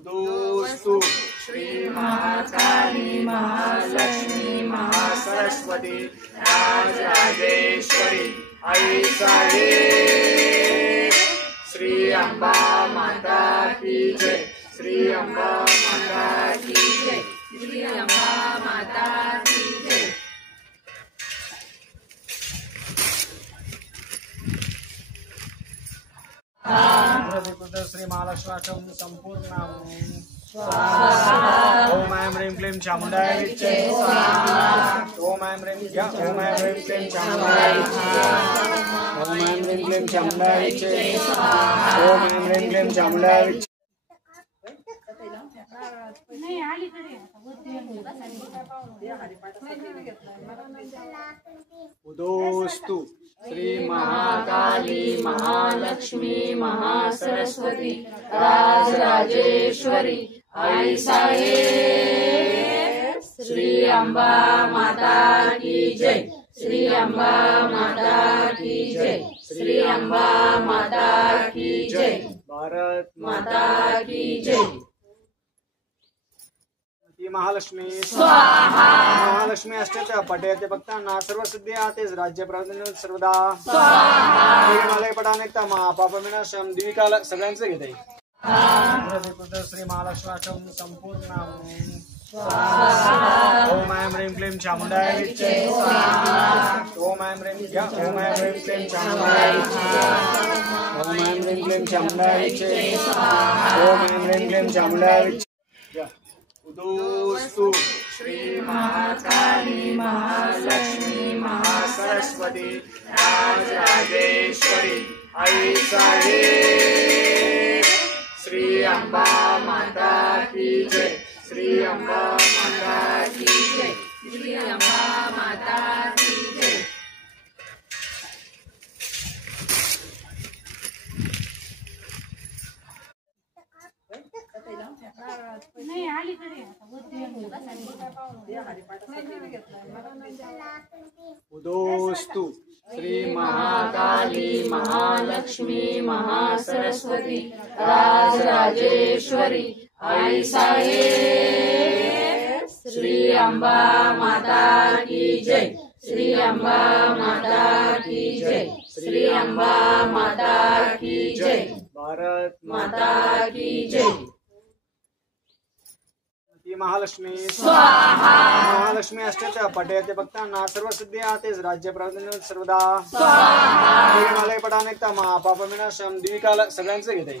उदोस्तु श्री महाकाली महालक्ष्मी महासरस्वती राजराजेश्वरी आई साहेब। श्री अंबा माता की जय। श्री अंबा माता की जय। श्री अंबा माता की जय। श्री महालक्ष्मी संपूर्ण ओम ऐं ह्रीं क्लीं चामुण्डाय विच्चे। ओम ऐं ह्रीं क्लीं चामुण्डाय विच्चे। ओम ऐं ह्रीं क्लीं चामुण्डाय विच्चे। ओम ऐं ह्रीं क्लीं चामुण्डाय विच्चे। उदोस्तु श्री महाकाली महालक्ष्मी महासरस्वती राजराजेश्वरी आई साहेब। श्री अंबा माता की जय। श्री अंबा माता की जय। श्री अंबा माता की जय। भारत माता की जय। महालक्ष्मी स्वाहा। महालक्ष्मी अष्टच्या पटयाते भक्तांना सर्व सिद्धी आतेच राज्य प्राधान्य सर्वदा स्वाहा। पटानेकता महापाप विनाशम दिविकाल सगळ्यांचे घेते। श्री महालक्ष्मी संपूर्ण ओम ऐं ह्रीं क्लीं चामुण्डाय विच्चे। ओम ऐं ह्रीं क्लीं चामुण्डाय विच्चे। ओम ऐं ह्रीं क्लीं चामुण्डाय विच्चे। ओम ऐं ह्रीं क्लीं चामुण्डाय विच्चे। उदोस्तु श्री महाकाली महालक्ष्मी महासरस्वती राजराजेश्वरी आई साहेब। श्री अंबा माता की जय। श्री अंबा माता की जय। श्री अंबा माता की जय। उदोस्तु श्री महाकाली महालक्ष्मी महासरस्वती राजराजेश्वरी आई साहेब। श्री अंबा माता की जय। श्री अंबा माता की जय। श्री अंबा माता की जय। भारत माता की जय। महालक्ष्मी स्वाहा। महालक्ष्मी अष्टच्या पटयाते भक्तांना सर्व सिद्धी आतेच राज्य प्राधान्य सर्वदा स्वाहा। पटानेकता महापाप विनाशम दिविकाल सगळ्यांचे घेते।